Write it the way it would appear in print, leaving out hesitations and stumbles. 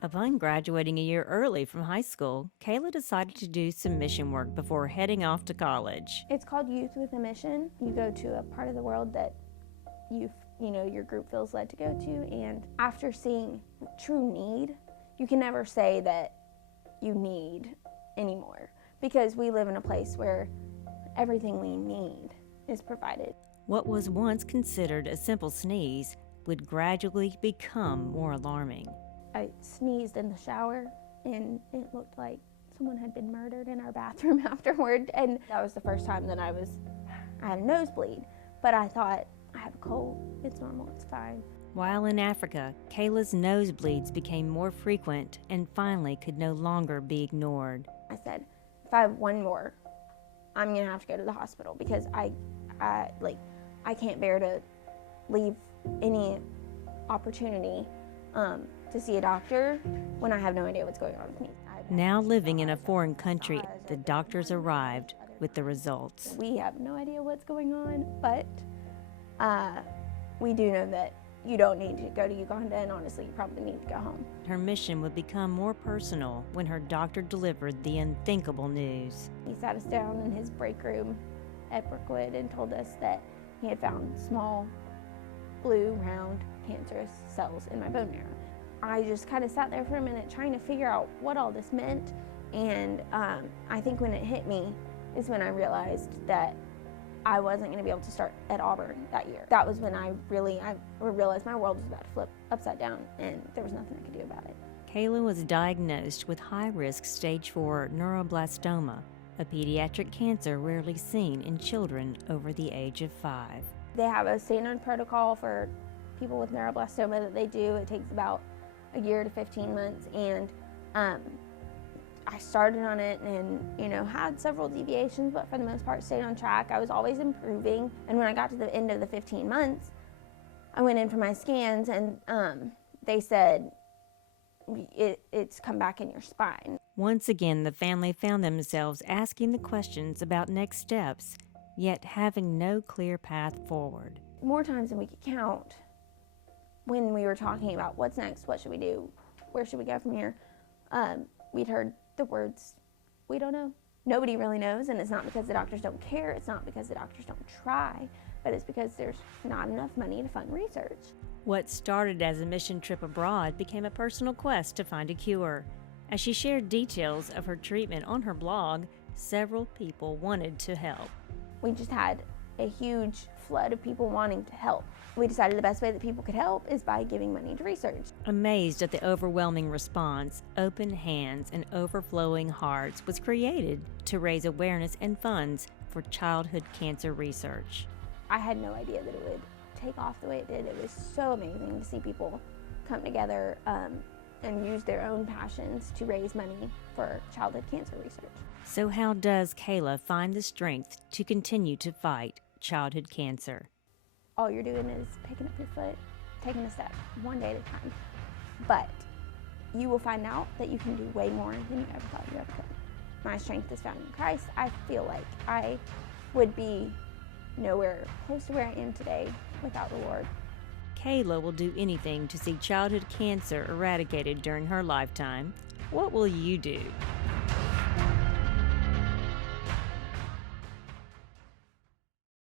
Upon graduating a year early from high school, Kayla decided to do some mission work before heading off to college. It's called Youth with a Mission. You go to a part of the world that your group feels led to go to, and after seeing true need, you can never say that you need anymore, because we live in a place where everything we need is provided. What was once considered a simple sneeze would gradually become more alarming. I sneezed in the shower, and it looked like someone had been murdered in our bathroom afterward, and that was the first time that I had a nosebleed. But I thought, I have a cold, it's normal, it's fine. While in Africa, Kayla's nosebleeds became more frequent and finally could no longer be ignored. I said, if I have one more, I'm gonna have to go to the hospital, because I can't bear to leave any opportunity to see a doctor when I have no idea what's going on with me. Now living in a foreign country, the doctors arrived with the results. We have no idea what's going on, but we do know that you don't need to go to Uganda, and honestly, you probably need to go home. Her mission would become more personal when her doctor delivered the unthinkable news. He sat us down in his break room at Brookwood and told us that he had found small, blue, round, cancerous cells in my bone marrow. I just kind of sat there for a minute trying to figure out what all this meant, and I think when it hit me is when I realized that I wasn't going to be able to start at Auburn that year. That was when I realized my world was about to flip upside down, and there was nothing I could do about it. Kayla was diagnosed with high-risk stage 4 neuroblastoma, a pediatric cancer rarely seen in children over the age of 5. They have a standard protocol for people with neuroblastoma that they do. It takes about a year to 15 months, and I started on it and, had several deviations, but for the most part stayed on track. I was always improving, and when I got to the end of the 15 months, I went in for my scans, and they said, it's come back in your spine. Once again, the family found themselves asking the questions about next steps, yet having no clear path forward. More times than we could count, when we were talking about what's next, what should we do, where should we go from here, we'd heard the words, we don't know. Nobody really knows, and it's not because the doctors don't care, it's not because the doctors don't try, but it's because there's not enough money to fund research. What started as a mission trip abroad became a personal quest to find a cure. As she shared details of her treatment on her blog, several people wanted to help. We just had a huge flood of people wanting to help. We decided the best way that people could help is by giving money to research. Amazed at the overwhelming response, Open Hands and Overflowing Hearts was created to raise awareness and funds for childhood cancer research. I had no idea that it would take off the way it did. It was so amazing to see people come together and use their own passions to raise money for childhood cancer research. So how does Kayla find the strength to continue to fight childhood cancer? All you're doing is picking up your foot, taking a step, one day at a time. But you will find out that you can do way more than you ever thought you ever could. My strength is found in Christ. I feel like I would be nowhere close to where I am today without the Lord. Kayla will do anything to see childhood cancer eradicated during her lifetime. What will you do?